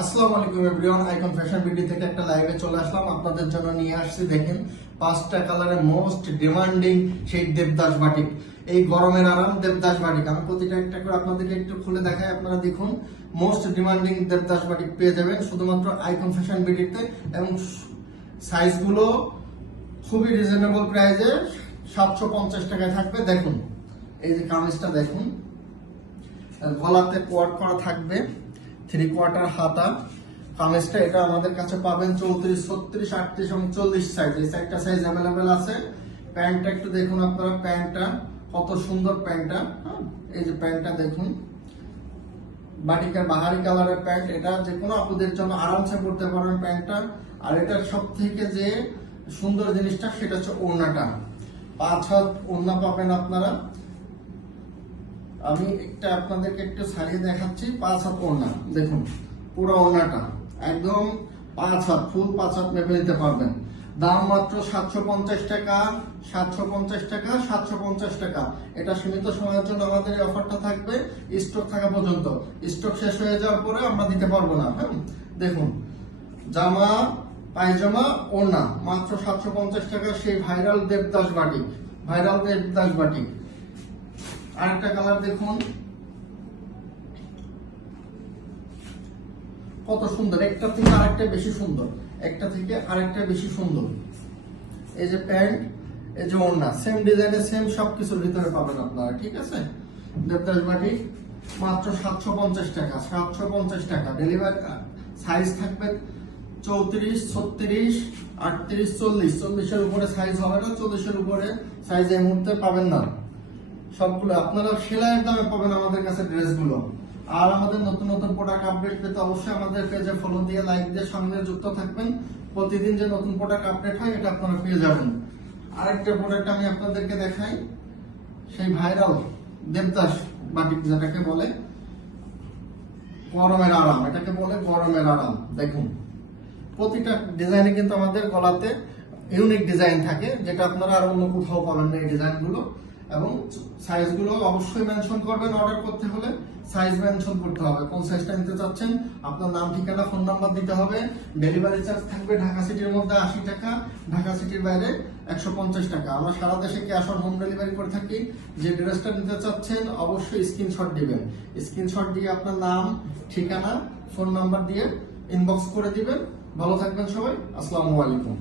আসসালামু আলাইকুম everyone, icon fashion BD থেকে একটা লাইভে চলে আসলাম। আপনাদের জন্য নিয়ে আসছি, দেখেন 5টা কালারের মোস্ট ডিমান্ডিং সেই দেবদাস বাটিক। এই গরমের আরাম দেবদাস বাটিক আমি প্রতিটা একটা করে আপনাদেরকে একটু খুলে দেখাই। আপনারা দেখুন, মোস্ট ডিমান্ডিং দেবদাস বাটিক পেয়ে যাবেন শুধুমাত্র আইকন ফ্যাশন বিডিতে, এবং সাইজগুলো খুবই রিজনেবল প্রাইসে 750 টাকায় থাকবে। দেখুন এই যে কামিজটা দেখুন, গলাতে কোয়ার্ট করা থাকবে, 3/4 হাতা কামিজটা। এটা আমাদের কাছে পাবেন 34, 36, 38 এবং 40 সাইজ। এই চারটা সাইজ অ্যাভেলেবেল আছে। প্যান্টটা একটু দেখুন আপনারা, প্যান্টটা কত সুন্দর প্যান্টটা। এই যে প্যান্টটা দেখুন, বাটিকের বাহারি কালারের প্যান্ট। এটা যে কোনো আপুদের জন্য আরামসে পরতে পারবেন প্যান্টটা। আর এটার সব থেকে যে সুন্দর জিনিসটা সেটা হচ্ছে ওড়নাটা। 5 হাত ওড়না পাবেন আপনারা। আমি একটা আপনাদেরকে একটু ছাড়িয়ে দেখাচ্ছি। 5 হাত ওড়না দেখুন, পুরো ওড়নাটা একদম 5 হাত, ফুল 5 হাত মেপে নিতে পারবেন। দাম মাত্র 750 টাকা, 750 টাকা, 750 টাকা। এটা সীমিত সময়ের জন্য আমাদের এই অফারটা থাকবে, স্টক থাকা পর্যন্ত। স্টক শেষ হয়ে যাওয়ার পরে আমরা দিতে পারবো না। হ্যাঁ, দেখুন জামা, পায়জামা, ওড়না মাত্র 750 টাকা। সেই viral Devdas batik, viral Devdas batik. আরেকটা কালার দেখুন কত সুন্দর, একটা থেকে আরেকটা বেশি সুন্দর, একটা থেকে আরেকটা বেশি সুন্দর। এই যে প্যান্ট, এই যে ওড়না, সেম ডিজাইনে সেম সবকিছুর ভিতরে পাবেন আপনারা। ঠিক আছে, দেবদাস বাটিক মাত্র 750 টাকা, 750 টাকা। ডেলিভারি সাইজ থাকবে 34, 36, 38, 40। 40-এর উপরে সাইজ হবে না, 40-এর উপরে সাইজ এই মুহূর্তে পাবেন না। সবগুলো আপনারা সেলাইয়ের দামে পাবেন আমাদের কাছে ড্রেসগুলো। আর আমাদের নতুন নতুন প্রোডাক্ট আপডেট পেতে অবশ্যই আমাদের পেজে ফলো দিয়ে, লাইক দিয়ে সঙ্গে যুক্ত থাকবেন। প্রতিদিন যে নতুন প্রোডাক্ট আপডেট হয় এটা আপনারা পেয়ে যাবেন। আরেকটা প্রোডাক্ট আমি আপনাদেরকে দেখাই, সেই ভাইরাল দেবদাস বাটিক, যেটাকে বলে গরমের আরাম। এটাকে বলে গরমের আরাম। দেখুন প্রতিটা ডিজাইনে কিন্তু আমাদের গলাতে ইউনিক ডিজাইন থাকে, যেটা আপনারা আর অন্য কোথাও পাবেন না এই ডিজাইনগুলো। এবং সাইজগুলো অবশ্যই মেনশন করবেন, অর্ডার করতে হলে সাইজ মেনশন করতে হবে, কোন সাইজটা নিতে চাচ্ছেন, আপনার নাম, ঠিকানা, ফোন নাম্বার দিতে হবে। ডেলিভারি চার্জ থাকবে ঢাকা সিটির মধ্যে 80 টাকা, ঢাকা সিটির বাইরে 150 টাকা। আমরা সারা দেশে ক্যাশ অন হোম ডেলিভারি করে থাকি। যে ড্রেসটা নিতে চাচ্ছেন অবশ্যই স্ক্রিনশট দিবেন। স্ক্রিনশট দিয়ে আপনার নাম, ঠিকানা, ফোন নাম্বার দিয়ে ইনবক্স করে দিবেন। ভালো থাকবেন সবাই, আসসালামু আলাইকুম।